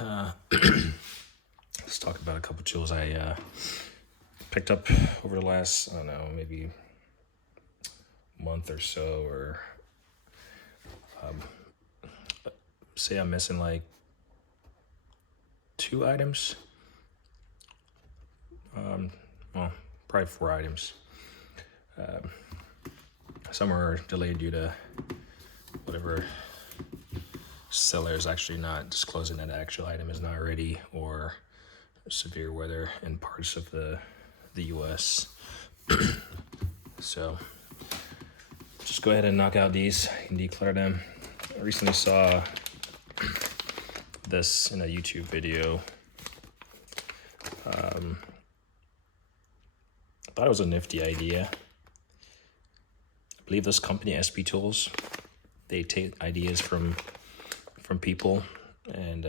Let's talk about a couple tools I picked up over the last, I don't know, maybe month or so, or say I'm missing like 2 items. Well, probably 4 items. Some are delayed due to whatever seller is actually not disclosing that the actual item is not ready, or severe weather in parts of the US. So just go ahead and knock out these and declutter them. I recently saw this in a YouTube video. I thought it was a nifty idea. I believe this company, SP Tools, they take ideas from people, and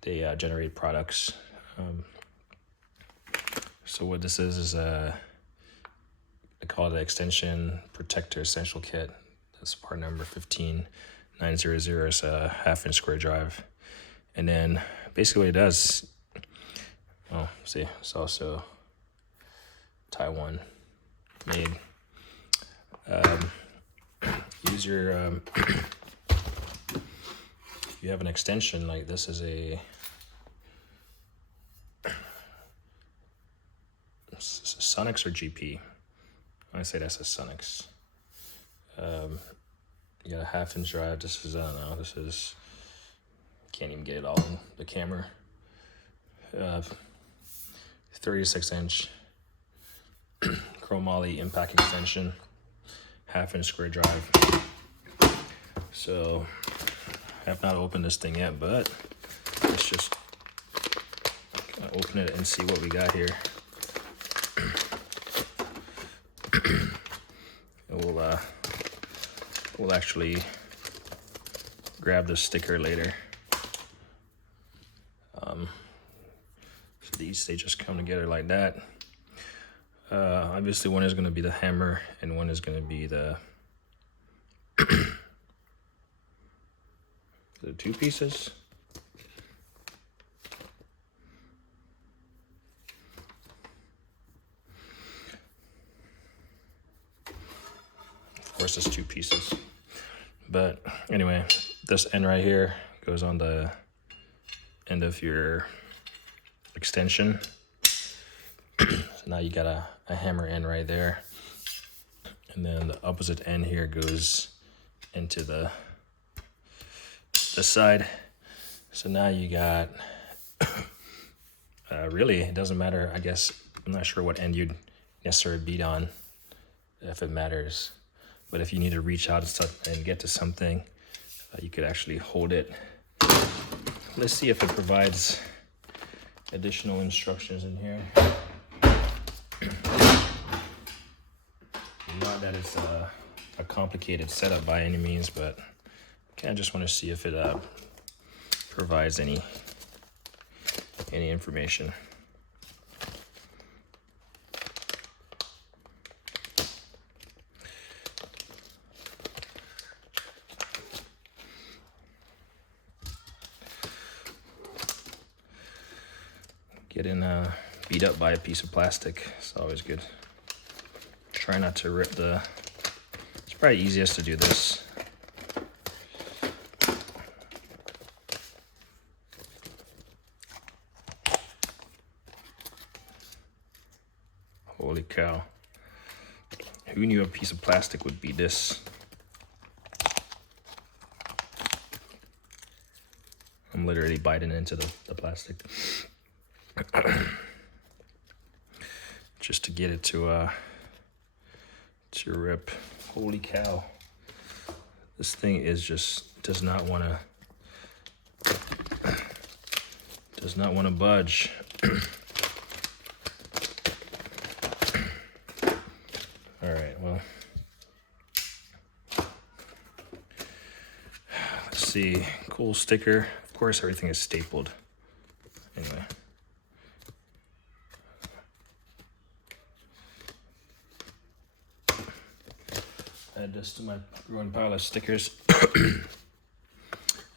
they generate products. So what this is I call it an extension protector essential kit. That's part number 15900. It's a 1/2 inch square drive. And then basically what it does, see, it's also Taiwan made. Use your, you have an extension, like this is a Sonix or GP. I say that's a Sonix. You got a 1/2 inch drive. This is, I don't know, this is, can't even get it all in the camera. 36 inch chromoly impact extension, 1/2 inch square drive. So I have not opened this thing yet, but let's just open it and see what we got here. We'll actually grab the sticker later. So these, they just come together like that. Obviously one is going to be the hammer and one is going to be the the 2 pieces. Of course it's 2 pieces, but anyway, this end right here goes on the end of your extension. So now you got a hammer end right there, and then the opposite end here goes into the side. So now you got really, it doesn't matter, I guess. I'm not sure what end you'd necessarily beat on, if it matters, but if you need to reach out and get to something, you could actually hold it. Let's see if it provides additional instructions in here. Not that it's a complicated setup by any means, but I just want to see if it provides any information. Getting beat up by a piece of plastic is always good. Try not to rip the, it's probably easiest to do this. Holy cow. Who knew a piece of plastic would be this? I'm literally biting into the plastic. Just to get it to rip. Holy cow. This thing is just, does not want to budge. All right, well, let's see. Cool sticker. Of course, everything is stapled. Anyway. Add this to my growing pile of stickers.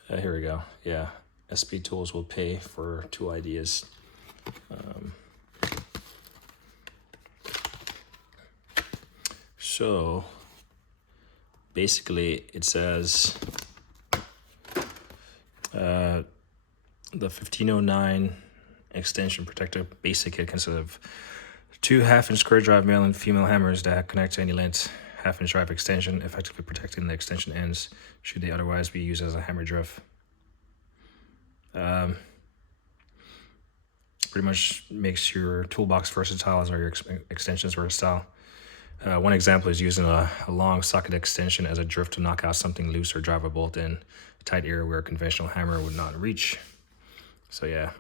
Here we go. Yeah, SP Tools will pay for 2 ideas. So basically it says the 1509 extension protector basic kit consists of 2 half-inch square drive male and female hammers that connect to any length half-inch drive extension, effectively protecting the extension ends should they otherwise be used as a hammer drift. Pretty much makes your toolbox versatile as are your extensions versatile. One example is using a long socket extension as a drift to knock out something loose or drive a bolt in a tight area where a conventional hammer would not reach. So yeah.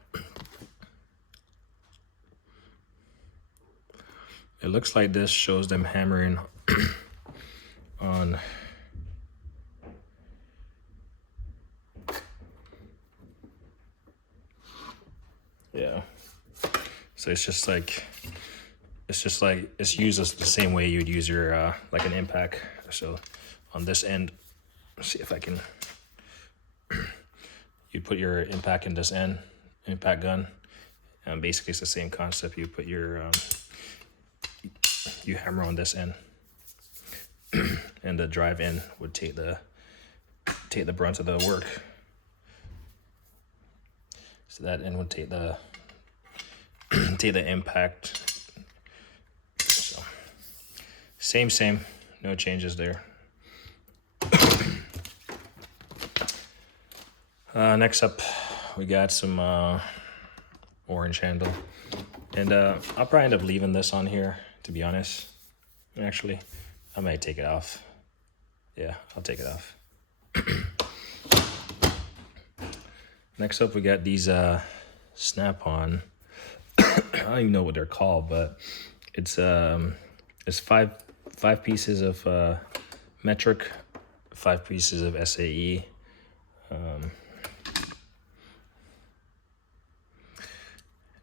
It looks like this shows them hammering on yeah. So it's used as the same way you'd use your like an impact. So on this end, let's see if I can. You put your impact in this end, impact gun, and basically it's the same concept. You put your you hammer on this end, and the drive end would take the brunt of the work. So that end would take the impact. So same, no changes there. Next up, we got some orange handle, and I'll probably end up leaving this on here, to be honest. Actually, I might take it off. Yeah, I'll take it off. Next up, we got these Snap-on. I don't even know what they're called, but it's five pieces of metric, 5 pieces of SAE.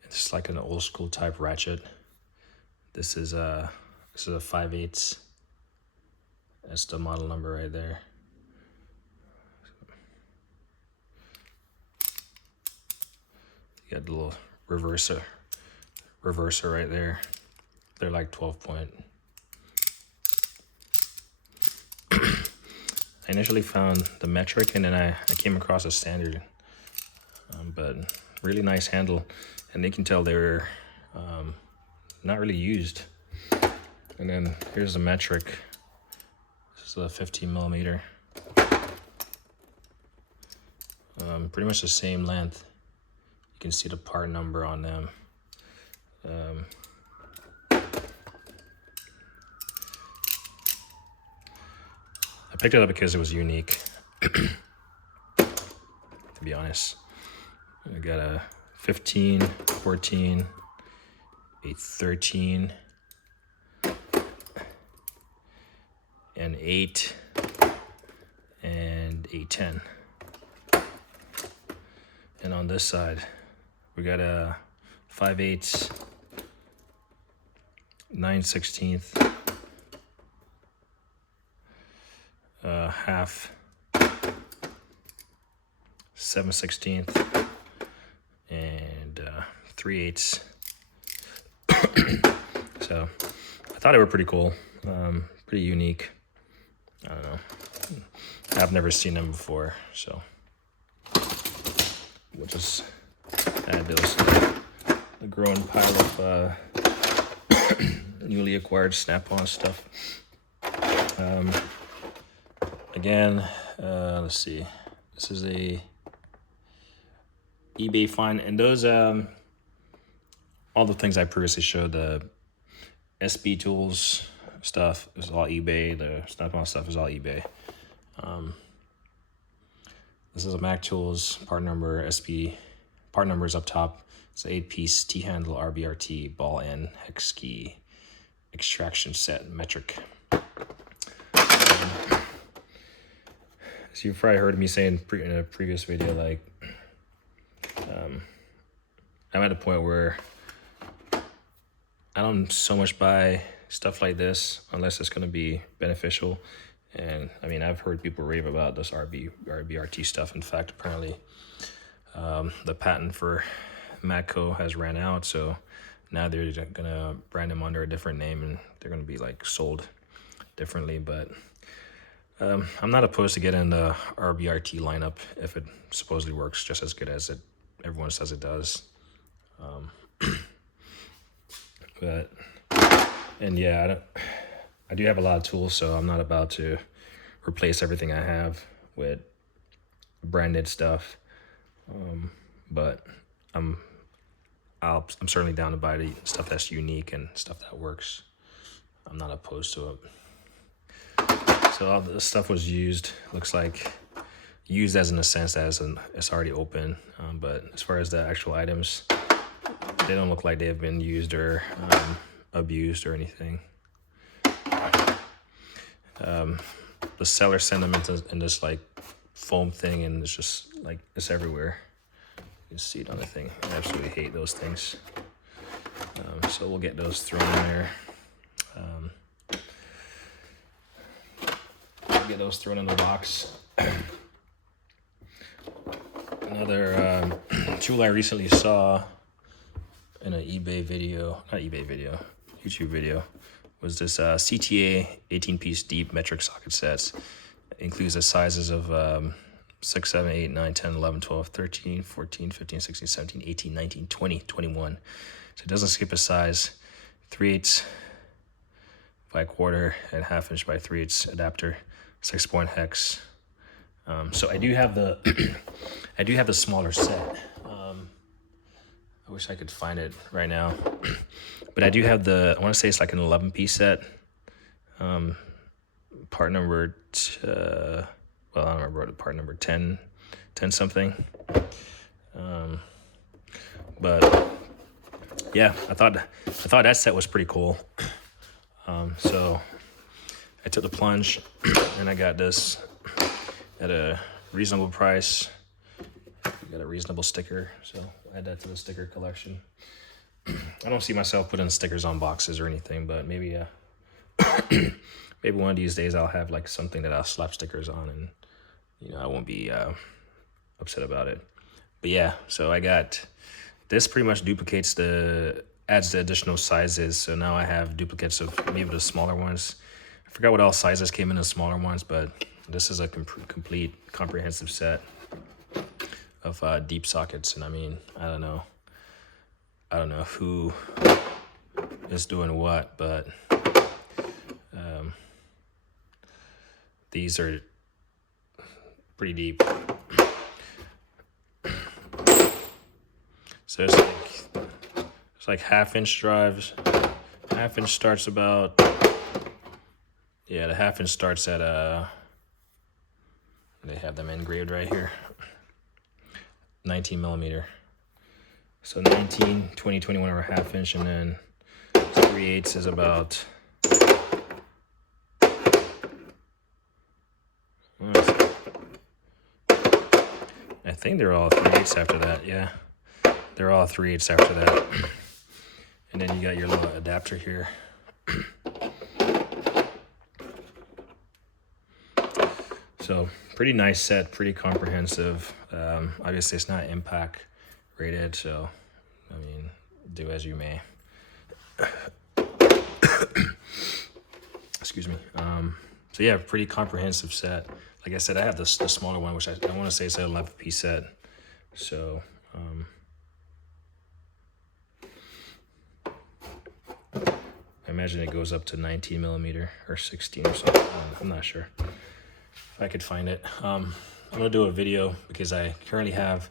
It's like an old school type ratchet. This is a 5/8. That's the model number right there. You got the little reverser right there. They're like 12 point. I initially found the metric, and then I came across a standard, but really nice handle, and you can tell they were not really used. And then here's the metric. This is a 15 millimeter. Pretty much the same length. You can see the part number on them. I picked it up because it was unique, to be honest. I got a 15, 14, a 13, an 8, and a 10. And on this side, we got a 5/8, 9/16, half, 7/16, and 3/8. So I thought they were pretty cool, pretty unique. I don't know. I've never seen them before, so we'll just add those to the growing pile of newly acquired Snap-on stuff. Again, let's see. This is a eBay find, and those all the things I previously showed, the SB Tools stuff is all eBay. The Snap-on stuff is all eBay. This is a Mac Tools part number. SB part number is up top. It's an 8-piece T-handle RBRT ball end hex key extraction set metric. So you've probably heard me say in a previous video, like, I'm at a point where I don't so much buy stuff like this unless it's going to be beneficial. And I mean, I've heard people rave about this RBRT stuff. In fact, apparently The patent for Matco has ran out, so now they're gonna brand them under a different name, and they're gonna be like sold differently. But I'm not opposed to getting the RBRT lineup if it supposedly works just as good as everyone says it does. But and yeah, I do have a lot of tools, so I'm not about to replace everything I have with branded stuff. But I'm certainly down to buy the stuff that's unique and stuff that works. I'm not opposed to it. So all this stuff was used, looks like used as in a sense as it's already open. But as far as the actual items, they don't look like they have been used or abused or anything. The seller sent them in this like foam thing, and it's just like it's everywhere. You can see it on the thing. I absolutely hate those things. So we'll get those thrown in there. Get those thrown in the box. Another tool I recently saw in an YouTube video, was this CTA 18-piece deep metric socket sets. It includes the sizes of 6, 7, 8, 9, 10, 11, 12, 13, 14, 15, 16, 17, 18, 19, 20, 21. So it doesn't skip a size. 3/8 by 1/4 and 1/2 inch by 3/8 adapter, 6-point hex. So I do have the smaller set. I wish I could find it right now, but I do have I want to say it's like an 11-piece set. Part number, well, I don't remember what part number 10 something. But yeah, I thought that set was pretty cool. So I took the plunge and I got this at a reasonable price. Got a reasonable sticker, so add that to the sticker collection. I don't see myself putting stickers on boxes or anything, but maybe maybe one of these days I'll have like something that I'll slap stickers on, and I won't be upset about it. But yeah, so I got this. Pretty much adds the additional sizes, so now I have duplicates of maybe the smaller ones. I forgot what all sizes came in the smaller ones, but this is a complete comprehensive set of deep sockets. And I mean, I don't know who is doing what, but these are pretty deep. So it's like 1/2 inch drives. 1/2 inch starts about, yeah, the 1/2 inch starts at they have them engraved right here, 19 millimeter. So 19, 20, 21 or 1/2 inch, and then 3/8 is about, I think they're all 3/8 after that. Yeah, they're all 3/8 after that. And then you got your little adapter here. So pretty nice set, pretty comprehensive. Obviously it's not impact rated, so I mean, do as you may. Excuse me. So yeah, pretty comprehensive set. Like I said, I have the smaller one, which I want to say it's an 11-piece set. So I imagine it goes up to 19 millimeter or 16 or something. I'm not sure if I could find it. I'm gonna do a video because I currently have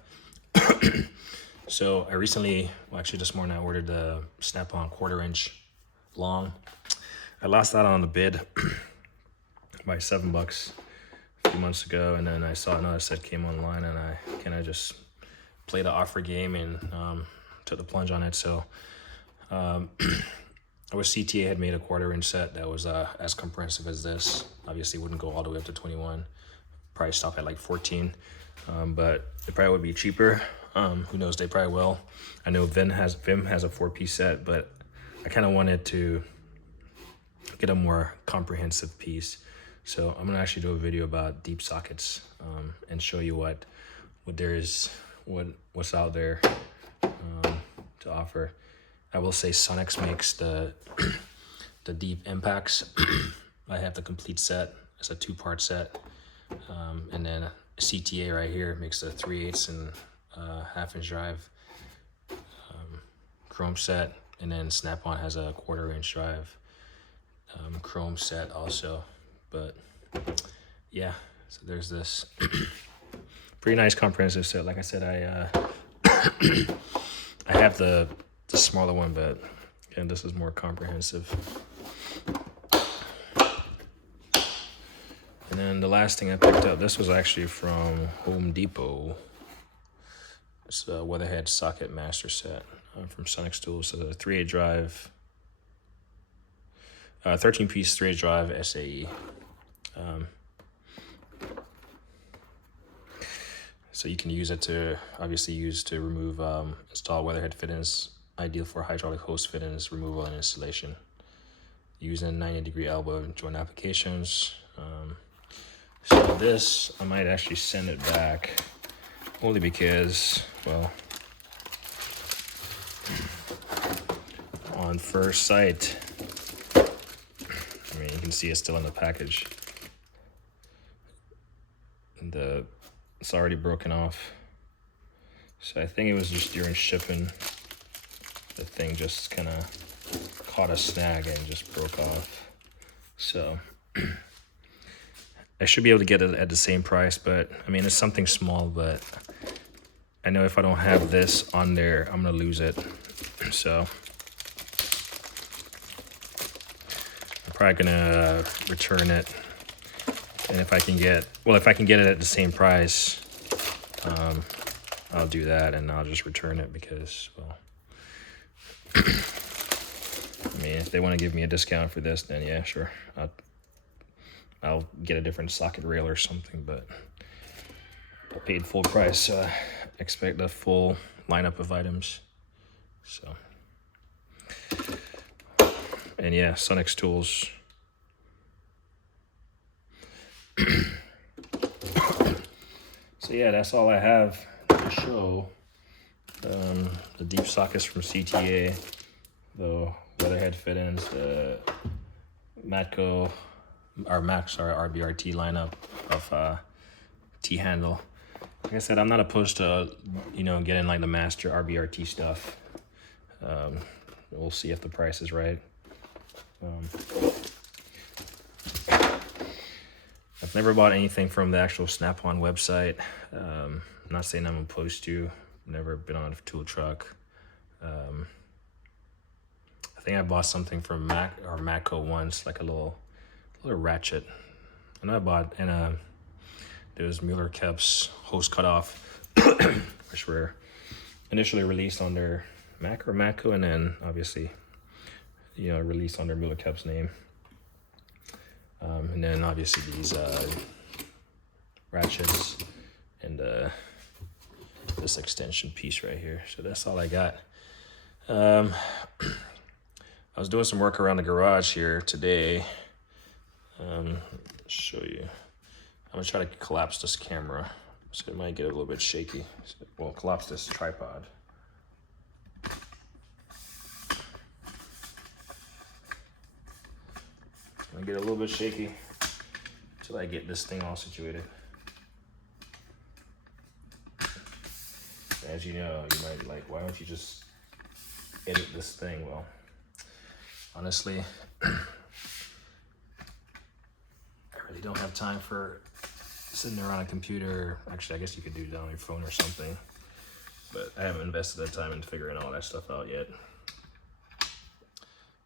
so I recently, well actually this morning, I ordered the Snap-on 1/4 inch long. I lost out on the bid by $7 a few months ago, and then I saw another set came online, and I kind of just played the offer game and took the plunge on it. So I wish CTA had made a 1/4 inch set that was as comprehensive as this. Obviously wouldn't go all the way up to 21. Probably stop at like 14. But it probably would be cheaper. Who knows, they probably will. I know Vim has a 4-piece set, but I kind of wanted to get a more comprehensive piece. So I'm gonna actually do a video about deep sockets and show you what what's out there to offer. I will say Sonex makes the the deep impacts. I have the complete set. It's a 2-part set, and then CTA right here makes a 3/8 and 1/2-inch drive chrome set, and then Snap-on has a 1/4-inch drive chrome set also. But yeah, so there's this pretty nice comprehensive set. Like I said, I have the smaller one, but again, this is more comprehensive. And then the last thing I picked up, this was actually from Home Depot. It's a Weatherhead socket master set from Sonex Tools. So the 3/8 drive, 13-piece 3/8 drive SAE. So you can use it to remove, install Weatherhead fittings, ideal for hydraulic hose fittings, removal and installation. Using 90-degree elbow joint applications. So this, I might actually send it back, only because, well, on first sight, I mean, you can see it's still in the package. It's already broken off. So I think it was just during shipping, the thing just kind of caught a snag and just broke off. So I should be able to get it at the same price, but I mean, it's something small, but I know if I don't have this on there, I'm gonna lose it. So I'm probably gonna return it. And if I can get it at the same price, I'll do that, and I'll just return it because, well, I mean, if they want to give me a discount for this, then yeah, sure. I'll get a different socket rail or something, but I paid full price, so expect the full lineup of items. So, and yeah, Sonex Tools. So yeah, that's all I have to show. The deep sockets from CTA, the Weatherhead fittings, the Matco, or Max, or RBRT lineup of T-handle. Like I said, I'm not opposed to, getting like the master RBRT stuff. We'll see if the price is right. I've never bought anything from the actual Snap-on website. I'm not saying I'm opposed to. Never been on a tool truck. I think I bought something from Matco once, like a little ratchet. And I bought, and there was Mueller-Kep's hose cutoff, which were initially released under Matco, and then obviously, released under Mueller-Kep's name. And then obviously these ratchets and this extension piece right here. So that's all I got. I was doing some work around the garage here today. Show you. I'm gonna try to collapse this camera, so it might get a little bit shaky. Well, collapse this tripod. It's gonna get a little bit shaky until I get this thing all situated. As you know, you might be like, why don't you just edit this thing? Well, honestly, I really don't have time for sitting around a computer. Actually, I guess you could do it on your phone or something, but I haven't invested that time in figuring all that stuff out yet.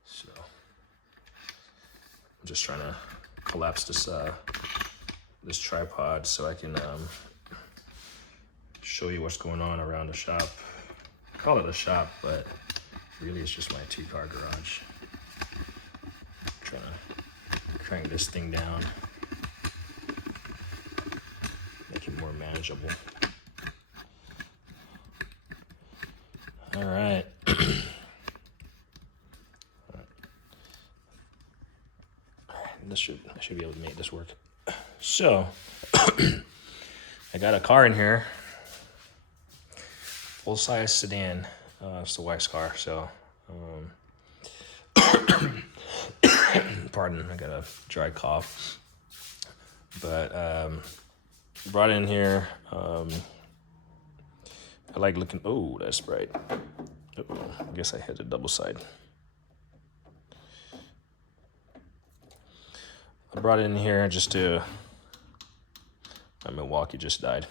So I'm just trying to collapse this tripod so I can show you what's going on around the shop. I call it a shop, but really it's just my 2-car garage. I'm trying to crank this thing down, make it more manageable. All right. I should be able to make this work. So I got a car in here. full-size sedan. It's the wife's car, so pardon, I got a dry cough. But brought in here. I like looking. Oh, that's bright. Uh-oh, I guess I hit the double side. I brought it in here just to. My Milwaukee just died.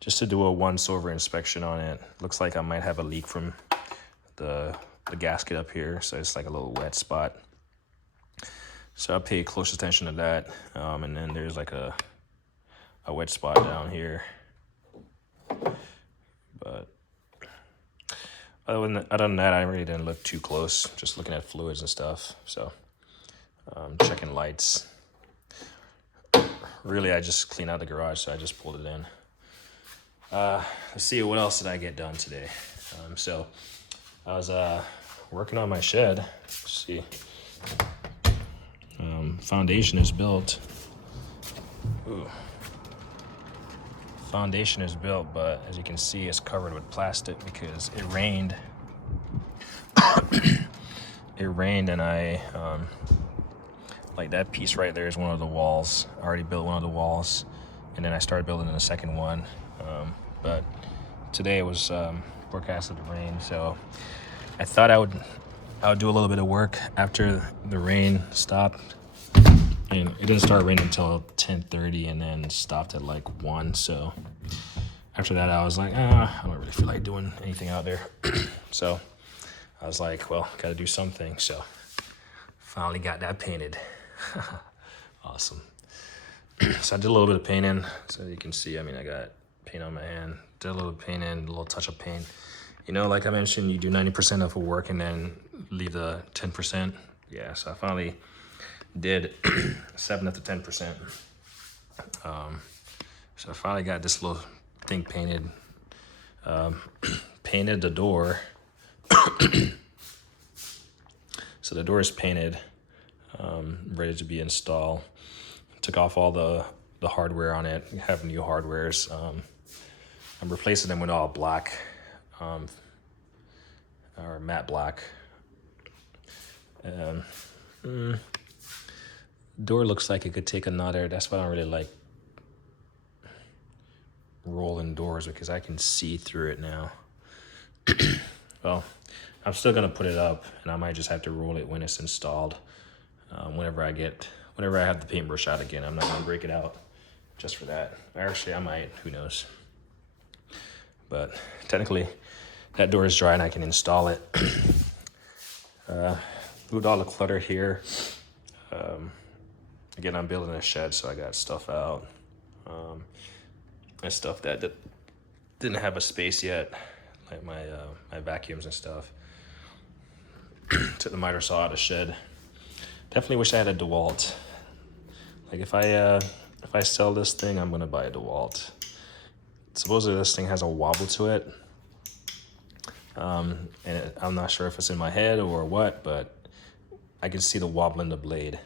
Just to do a once-over inspection on it. Looks like I might have a leak from the gasket up here, so it's like a little wet spot. So I pay close attention to that. And then there's like a wet spot down here. But other than that, I really didn't look too close. Just looking at fluids and stuff. So checking lights. Really, I just cleaned out the garage, so I just pulled it in. Let's see, what else did I get done today? So I was working on my shed. Let's see. Foundation is built. Ooh. Foundation is built, but as you can see, it's covered with plastic because it rained. It rained, and I like that piece right there is one of the walls. I already built one of the walls, and then I started building the second one. But today it was forecasted to rain, so I thought I would do a little bit of work after the rain stopped. And it didn't start raining until 10:30, and then stopped at like 1. So after that, I was like, I don't really feel like doing anything out there. So I was like, well, gotta do something. So finally got that painted. Awesome. So I did a little bit of painting. So you can see, I mean, I got paint on my hand. Did a little painting, a little touch of paint. You know, like I mentioned, you do 90% of the work and then leave the 10%. Yeah, so I finally did 7 of the 10%. So I finally got this little thing painted. Painted the door. So the door is painted, ready to be installed. Took off all the hardware on it. Have new hardwares. I'm replacing them with all black, or matte black. Door looks like it could take another. That's why I don't really like rolling doors, because I can see through it now. Well, I'm still gonna put it up, and I might just have to roll it when it's installed. Whenever I have the paintbrush out again, I'm not gonna break it out just for that. Actually, I might. Who knows? But technically, that door is dry and I can install it. Moved all the clutter here. Again, I'm building a shed, so I got stuff out. And stuff that didn't have a space yet, like my vacuums and stuff. Took the miter saw out of the shed. Definitely wish I had a DeWalt. Like if I sell this thing, I'm gonna buy a DeWalt. Supposedly this thing has a wobble to it. And I'm not sure if it's in my head or what, but I can see the wobble in the blade.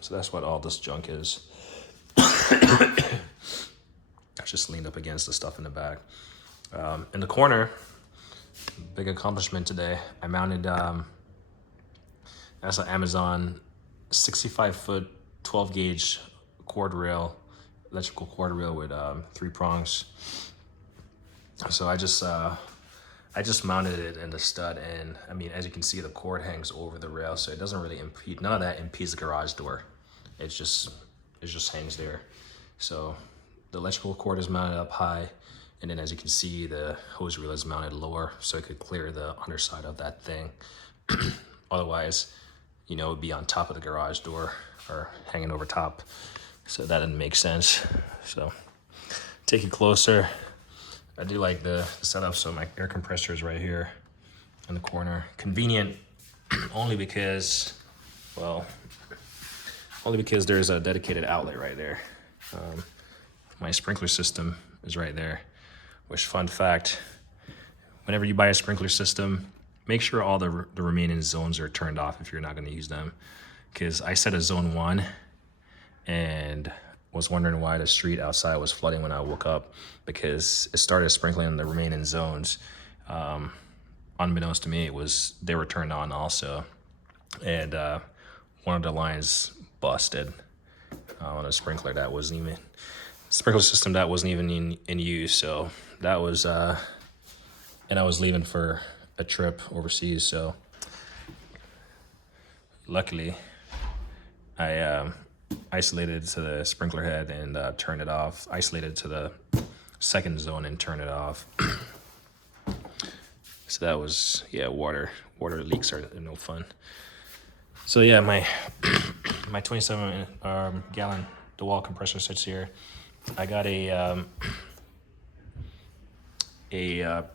So that's what all this junk is. I just leaned up against the stuff in the back. In the corner, big accomplishment today. I mounted, that's an Amazon 65-foot 12-gauge cord rail, electrical cord rail with 3 prongs. So I just mounted it in the stud, and I mean, as you can see, the cord hangs over the rail, so it doesn't really impede. None of that impedes the garage door. It just hangs there. So the electrical cord is mounted up high, and then as you can see, the hose reel is mounted lower, so it could clear the underside of that thing. Otherwise, you know, it would be on top of the garage door or hanging over top. So that didn't make sense. So take it closer. I do like the setup, so my air compressor is right here in the corner. Convenient only because there's a dedicated outlet right there. My sprinkler system is right there, which, fun fact, whenever you buy a sprinkler system, make sure all the remaining zones are turned off if you're not gonna use them. Because I set a zone 1, and was wondering why the street outside was flooding when I woke up, because it started sprinkling in the remaining zones. Unbeknownst to me, they were turned on also, and one of the lines busted on a sprinkler that wasn't even sprinkler system that wasn't even in use. So that was and I was leaving for a trip overseas, so luckily I isolated to the sprinkler head and turned it off, isolated to the second zone and turned it off. So that was, yeah, water leaks are no fun. So yeah, my my 27 gallon DeWalt compressor sits here. I got a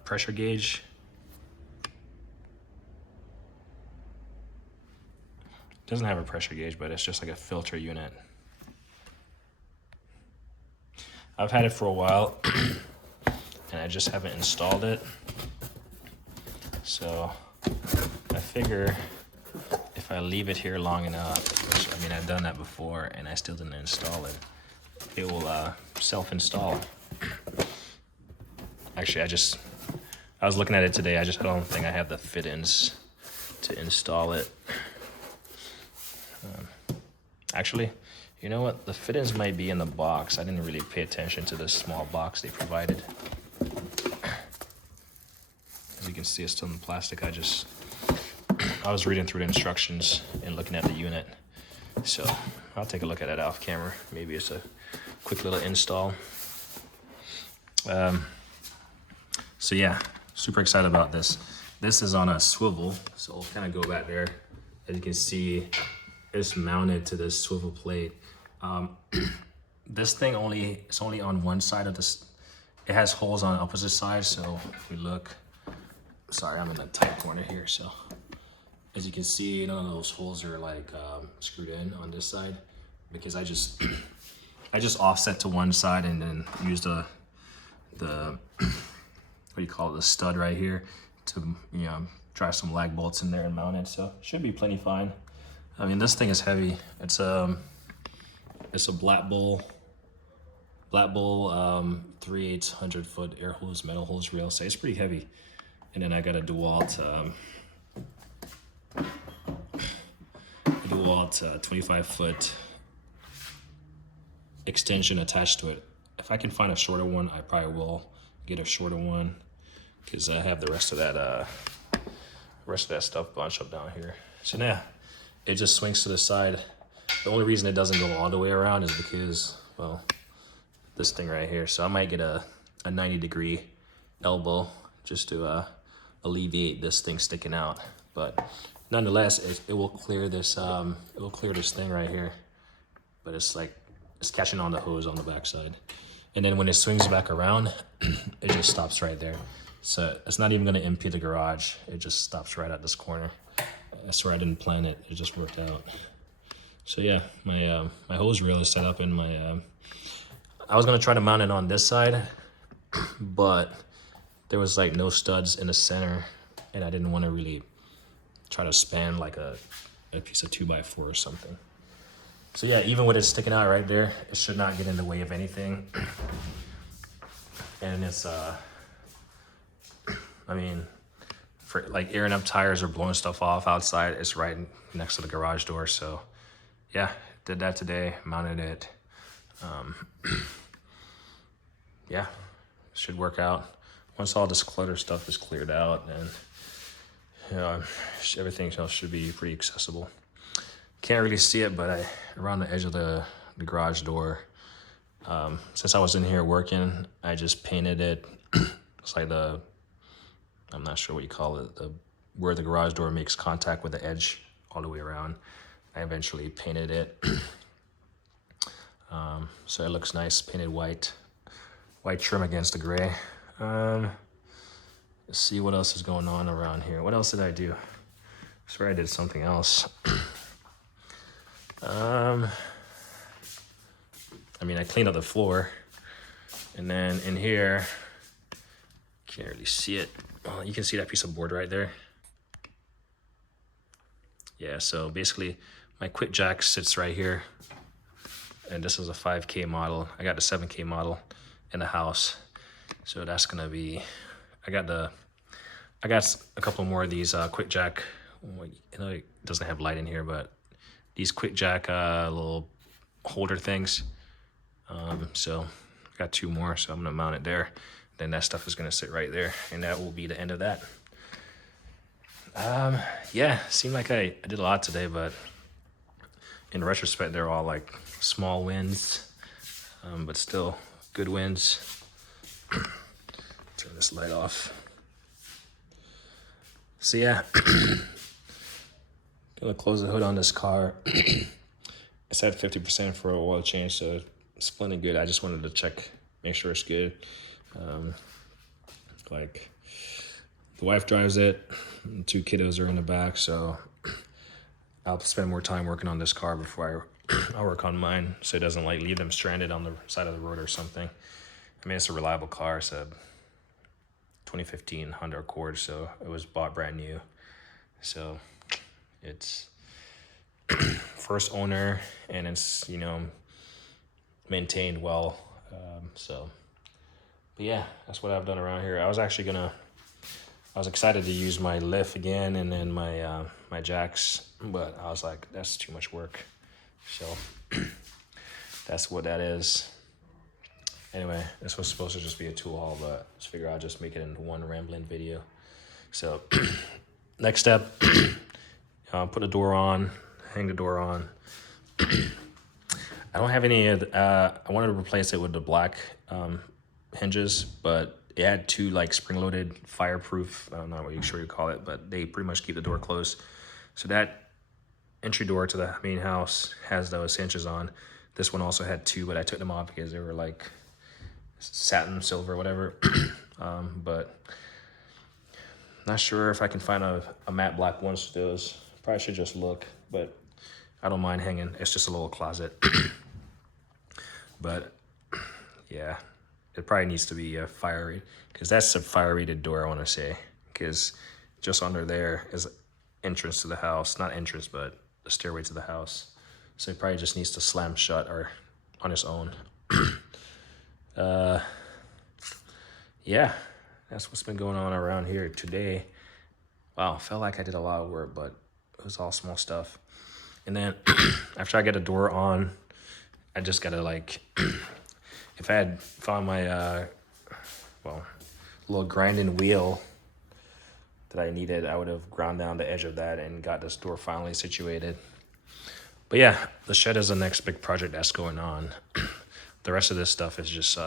pressure gauge. It doesn't have a pressure gauge, but it's just like a filter unit. I've had it for a while and I just haven't installed it. So I figure if I leave it here long enough, which, I mean, I've done that before and I still didn't install it, it will self-install. Actually, I was looking at it today. I don't think I have the fit-ins to install it. Actually, you know what? The fit-ins might be in the box. I didn't really pay attention to the small box they provided. As you can see, it's still in plastic. I was reading through the instructions and looking at the unit. So I'll take a look at it off camera. Maybe it's a quick little install. So yeah, super excited about this. This is on a swivel, so I'll kind of go back there. As you can see, it's mounted to this swivel plate. This thing it's only on one side of this. It has holes on the opposite side, so if we look, sorry, I'm in a tight corner here, so as you can see, none of those holes are like screwed in on this side, because I just offset to one side and then use the what do you call it, the stud right here to, you know, drive some lag bolts in there and mount it. So should be plenty fine. I mean, this thing is heavy. It's a Black Bull 3/800 foot air hose, metal hose reel. So it's pretty heavy. And then I got a DeWalt 25 foot extension attached to it. If I can find a shorter one, I probably will get a shorter one, because I have the rest of that stuff bunched up down here. So yeah, it just swings to the side. The only reason it doesn't go all the way around is because, well, this thing right here. So I might get a 90-degree elbow just to alleviate this thing sticking out. But nonetheless, it will clear this thing right here. But it's catching on the hose on the backside. And then when it swings back around, it just stops right there. So it's not even gonna empty the garage. It just stops right at this corner. I swear I didn't plan it. It just worked out. So yeah, my hose reel is set up in my, I was gonna try to mount it on this side, but there was like no studs in the center, and I didn't wanna really try to span like a piece of 2x4 or something. So yeah, even with it sticking out right there, it should not get in the way of anything. And it's, I mean, for like airing up tires or blowing stuff off outside, it's right next to the garage door. So yeah, did that today, mounted it. Yeah, should work out. Once all this clutter stuff is cleared out, and you know, everything else should be pretty accessible. Can't really see it, but around the edge of the garage door, since I was in here working, I just painted it. It's like I'm not sure what you call it, where the garage door makes contact with the edge all the way around. I eventually painted it. So it looks nice, painted white trim against the gray. Let's see what else is going on around here. What else did I do? I swear I did something else. I mean, I cleaned up the floor, and then in here, can't really see it. Oh, you can see that piece of board right there. Yeah, so basically my quick jack sits right here. and this is a 5K model. I got the 7K model in the house, so that's gonna be. I got a couple more of these quick jack. You know, it doesn't have light in here, but these quick jack little holder things. So I got 2 more, so I'm gonna mount it there. Then that stuff is gonna sit right there, and that will be the end of that. Yeah, seemed like I did a lot today, but in retrospect, they're all like small wins, but still good wins. Turn this light off. So yeah, gonna close the hood on this car. It's at 50% for an oil change, so it's plenty good. I just wanted to check, make sure it's good. Like, the wife drives it, 2 kiddos are in the back, so I'll spend more time working on this car before I work on mine, so it doesn't like leave them stranded on the side of the road or something. I mean, it's a reliable car. It's a 2015 Honda Accord, so it was bought brand new. So it's first owner, and it's, you know, maintained well. But yeah, that's what I've done around here. I was excited to use my lift again, and then my jacks, but I was like, that's too much work. So that's what that is. Anyway, this was supposed to just be a tool haul, but I just figured I'll just make it into one rambling video. So next step, put the door on, hang the door on. I don't have any of I wanted to replace it with the black hinges, but it had 2 like spring-loaded fireproof, I don't know what you sure you call it, but they pretty much keep the door closed. So that entry door to the main house has those hinges on. This one also had 2, but I took them off because they were like satin, silver, whatever. But not sure if I can find a matte black one of those. Probably should just look, but I don't mind hanging. It's just a little closet. But yeah, it probably needs to be a fire rated, because that's a fire rated door, I want to say, because just under there is entrance to the house. Not entrance, but the stairway to the house. So it probably just needs to slam shut or on its own. Yeah, that's what's been going on around here today. Wow, felt like I did a lot of work, but it was all small stuff. And then after I get a door on, I just gotta like, if I had found my, little grinding wheel that I needed, I would have ground down the edge of that and got this door finally situated. But yeah, the shed is the next big project that's going on. The rest of this stuff is just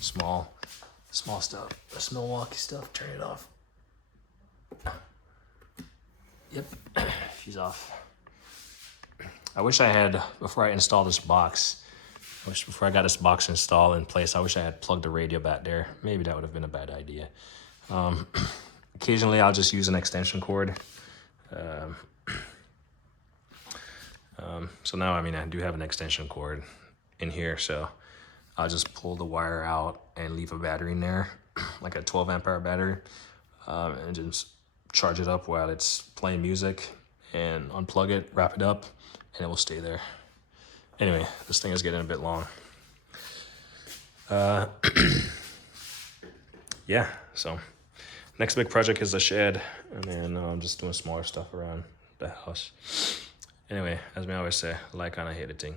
small stuff. This Milwaukee stuff, turn it off. Yep, she's off. I wish I had, before I install this box, before I got this box installed in place, I wish I had plugged the radio back there. Maybe that would have been a bad idea. Occasionally, I'll just use an extension cord. So now, I mean, I do have an extension cord in here, so I'll just pull the wire out and leave a battery in there, like a 12 amp hour battery, and just charge it up while it's playing music, and unplug it, wrap it up, and it will stay there. Anyway, this thing is getting a bit long. Yeah, so next big project is the shed, and then I'm just doing smaller stuff around the house. Anyway, as I always say, like, on, I hate editing.